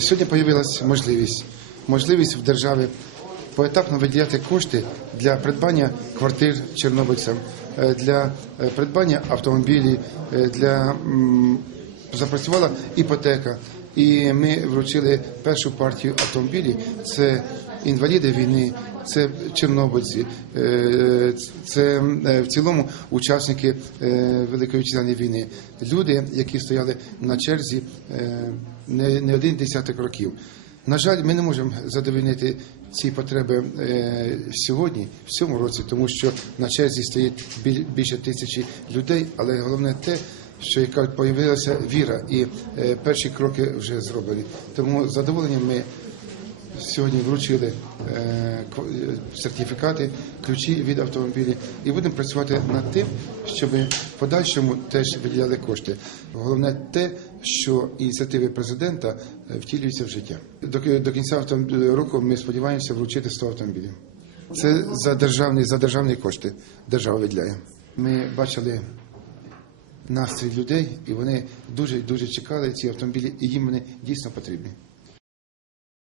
Сьогодні з'явилася можливість, можливість в державі поетапно виділяти кошти для придбання квартир чорнобильцям, е, для е, придбання автомобілів, е, для запрацювала іпотека. І ми вручили першу партію автомобілів. Це інваліди війни, це чорнобильці, е, це е, в цілому учасники е, Великої вітчизняної війни. Люди, які стояли на черзі не один десяток років. На жаль, ми не можемо задовольнити ці потреби сьогодні, в цьому році, тому що на черзі стоїть біль- більше тисячі людей, але головне те, що яка появилася віра, і е, перші кроки вже зроблені. Тому з задоволенням ми сьогодні вручили е, е, сертифікати, ключі від автомобілів і будемо працювати над тим, щоб в подальшому теж виділяли кошти. Головне те, що ініціативи президента втілюються в життя. До кінця року ми сподіваємося вручити 100 автомобілів. Це за державні, за державні кошти держава виділяє. Ми бачили настрій людей, і вони дуже дуже чекали ці автомобілі, і їм вони дійсно потрібні.